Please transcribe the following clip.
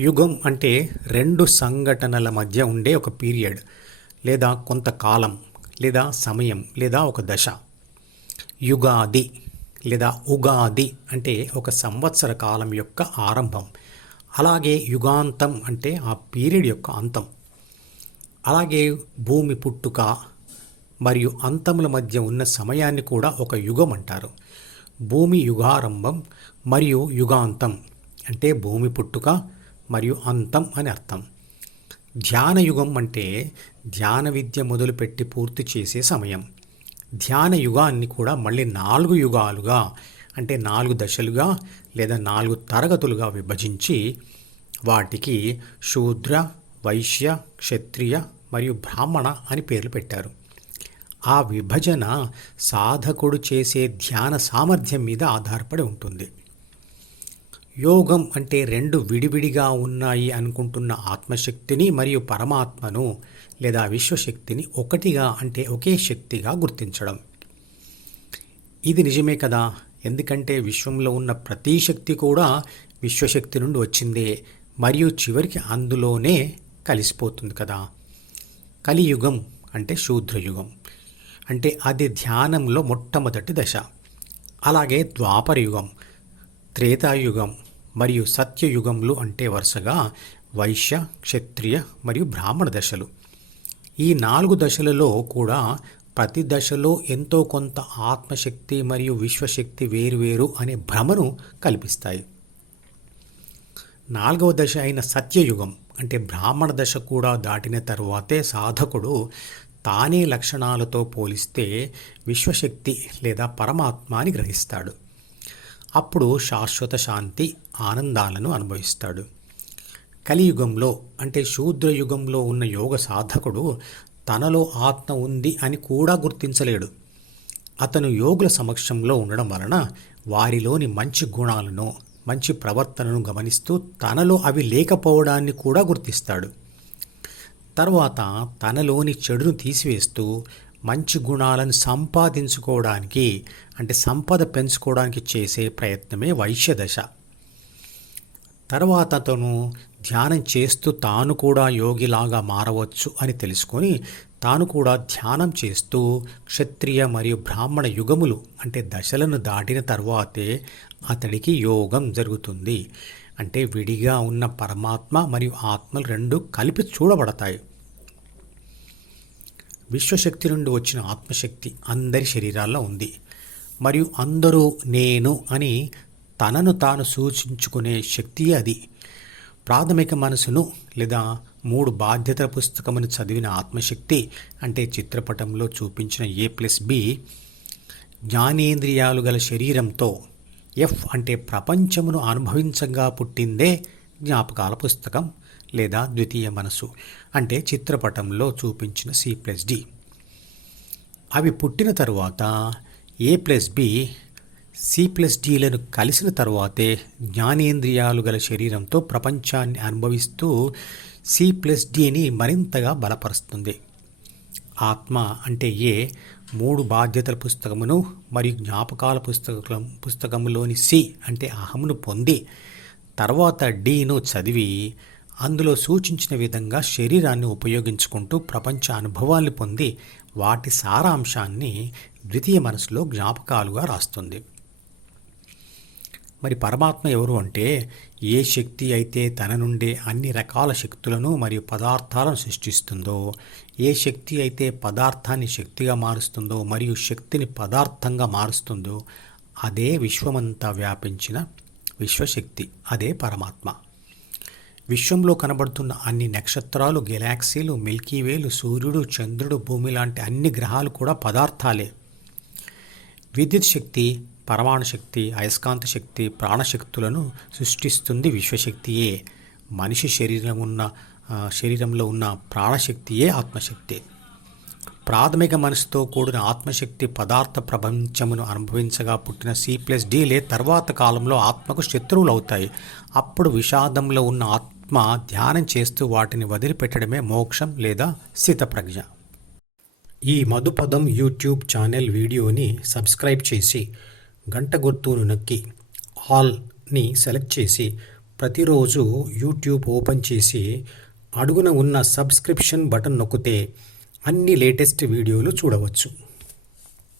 యుగం అంటే రెండు సంఘటనల మధ్య ఉండే ఒక పీరియడ్ లేదా కొంతకాలం లేదా సమయం లేదా ఒక దశ. యుగాది లేదా ఉగాది అంటే ఒక సంవత్సర కాలం యొక్క ఆరంభం. అలాగే యుగాంతం అంటే ఆ పీరియడ్ యొక్క అంతం. అలాగే భూమి పుట్టుక మరియు అంతముల మధ్య ఉన్న సమయాన్ని కూడా ఒక యుగం అంటారు. భూమి యుగారంభం మరియు యుగాంతం అంటే భూమి పుట్టుక మరియు అంతం అని అర్థం. ధ్యాన యుగం అంటే ధ్యాన విద్య మొదలుపెట్టి పూర్తి చేసే సమయం. ధ్యాన యుగాన్ని కూడా మళ్ళీ నాలుగు యుగాలుగా అంటే నాలుగు దశలుగా లేదా నాలుగు తరగతులుగా విభజించి వాటికి శూద్ర వైశ్య క్షత్రియ మరియు బ్రాహ్మణ అని పేర్లు పెట్టారు. ఆ విభజన సాధకుడు చేసే ధ్యాన సామర్థ్యం మీద ఆధారపడి ఉంటుంది. యోగం అంటే రెండు విడివిడిగా ఉన్నాయి అనుకుంటున్న ఆత్మశక్తిని మరియు పరమాత్మను లేదా విశ్వశక్తిని ఒకటిగా అంటే ఒకే శక్తిగా గుర్తించడం. ఇది నిజమే కదా? ఎందుకంటే విశ్వంలో ఉన్న ప్రతి శక్తి కూడా విశ్వశక్తి నుండి వచ్చిందే మరియు చివరికి అందులోనే కలిసిపోతుంది కదా? కలియుగం అంటే శూద్రయుగం అంటే అది ధ్యానంలో మొట్టమొదటి దశ. అలాగే ద్వాపరయుగం త్రేతాయుగం మరియు సత్యయుగంలు అంటే వరుసగా వైశ్య క్షత్రియ మరియు బ్రాహ్మణ దశలు. ఈ నాలుగు దశలలో కూడా ప్రతి దశలో ఎంతో కొంత ఆత్మశక్తి మరియు విశ్వశక్తి వేరువేరు అనే భ్రమను కల్పిస్తాయి. నాలుగవ దశ అయిన సత్యయుగం అంటే బ్రాహ్మణ దశ కూడా దాటిన తరువాతే సాధకుడు తానే లక్షణాలతో పోలిస్తే విశ్వశక్తి లేదా పరమాత్మ అని గ్రహిస్తాడు. అప్పుడు శాశ్వత శాంతి ఆనందాలను అనుభవిస్తాడు. కలియుగంలో అంటే శూద్రయుగంలో ఉన్న యోగ సాధకుడు తనలో ఆత్మ ఉంది అని కూడా గుర్తించలేడు. అతను యోగుల సమక్షంలో ఉండడం వలన వారిలోని మంచి గుణాలను మంచి ప్రవర్తనను గమనిస్తూ తనలో అవి లేకపోవడాన్ని కూడా గుర్తిస్తాడు. తర్వాత తనలోని చెడును తీసివేస్తూ మంచి గుణాలను సంపాదించుకోవడానికి అంటే సంపద పెంచుకోవడానికి చేసే ప్రయత్నమే వైశ్య దశ తర్వాత అతను ధ్యానం చేస్తూ తాను కూడా యోగిలాగా మారవచ్చు అని తెలుసుకొని తాను కూడా ధ్యానం చేస్తూ క్షత్రియ మరియు బ్రాహ్మణ యుగములు అంటే దశలను దాటిన తర్వాతే అతడికి యోగం జరుగుతుంది. అంటే విడిగా ఉన్న పరమాత్మ మరియు ఆత్మలు రెండు కలిపి చూడబడతాయి. విశ్వశక్తి నుండి వచ్చిన ఆత్మశక్తి అందరి శరీరాల్లో ఉంది. మరియు అందరూ నేను అని తనను తాను సూచించుకునే శక్తి అది. ప్రాథమిక మనసును లేదా మూడు బాధ్యతల పుస్తకమును చదివిన ఆత్మశక్తి అంటే చిత్రపటంలో చూపించిన ఏ ప్లస్ బి జ్ఞానేంద్రియాలు గల శరీరంతో ఎఫ్ అంటే ప్రపంచమును అనుభవించగా పుట్టిందే జ్ఞాపకాల పుస్తకం. లేదా ద్వితీయ మనసు అంటే చిత్రపటంలో చూపించిన సి ప్లస్ డి. అవి పుట్టిన తరువాత A plus B C plus డీలను కలిసిన తరువాతే జ్ఞానేంద్రియాలు గల శరీరంతో ప్రపంచాన్ని అనుభవిస్తూ సి ప్లస్ డిని మరింతగా బలపరుస్తుంది. ఆత్మ అంటే ఏ? మూడు బాధ్యతల పుస్తకమును మరియు జ్ఞాపకాల పుస్తకం పుస్తకములోని సి అంటే అహమును పొంది తర్వాత డీను చదివి అందులో సూచించిన విధంగా శరీరాన్ని ఉపయోగించుకుంటూ ప్రపంచ అనుభవాన్ని పొంది వాటి సారాంశాన్ని ద్వితీయ మనసులో జ్ఞాపకాలుగా రాస్తుంది. మరి పరమాత్మ ఎవరు అంటే? ఏ శక్తి అయితే తన నుండే అన్ని రకాల శక్తులను మరియు పదార్థాలను సృష్టిస్తుందో ఏ శక్తి అయితే పదార్థాన్ని శక్తిగా మారుస్తుందో మరియు శక్తిని పదార్థంగా మారుస్తుందో అదే విశ్వమంతా వ్యాపించిన విశ్వశక్తి అదే పరమాత్మ. విశ్వంలో కనబడుతున్న అన్ని నక్షత్రాలు గెలాక్సీలు మిల్కీవేలు సూర్యుడు చంద్రుడు భూమి లాంటి అన్ని గ్రహాలు కూడా పదార్థాలే. విద్యుత్ శక్తి పరమాణు శక్తి అయస్కాంత శక్తి ప్రాణశక్తులను సృష్టిస్తుంది విశ్వశక్తియే. మనిషి శరీరం ఉన్న శరీరంలో ఉన్న ప్రాణశక్తియే ఆత్మశక్తి. ప్రాథమిక మనసుతో కూడిన ఆత్మశక్తి పదార్థ ప్రపంచమును అనుభవించగా పుట్టిన సి ప్లస్ డీలే తర్వాత కాలంలో ఆత్మకు శత్రువులు అవుతాయి అప్పుడు విషాదంలో ఉన్న ఆత్మ ఆత్మ ధ్యానం చేస్తూ వాటిని వదిలిపెట్టడమే మోక్షం లేదా స్థితప్రజ్ఞ ఈ మధుపదం యూట్యూబ్ ఛానల్ వీడియోని సబ్స్క్రైబ్ చేసి గంట గుర్తును నొక్కి ఆల్ని సెలెక్ట్ చేసి ప్రతిరోజు యూట్యూబ్ ఓపెన్ చేసి అడుగున ఉన్న సబ్స్క్రిప్షన్ బటన్ నొక్కితే అన్ని లేటెస్ట్ వీడియోలు చూడవచ్చు.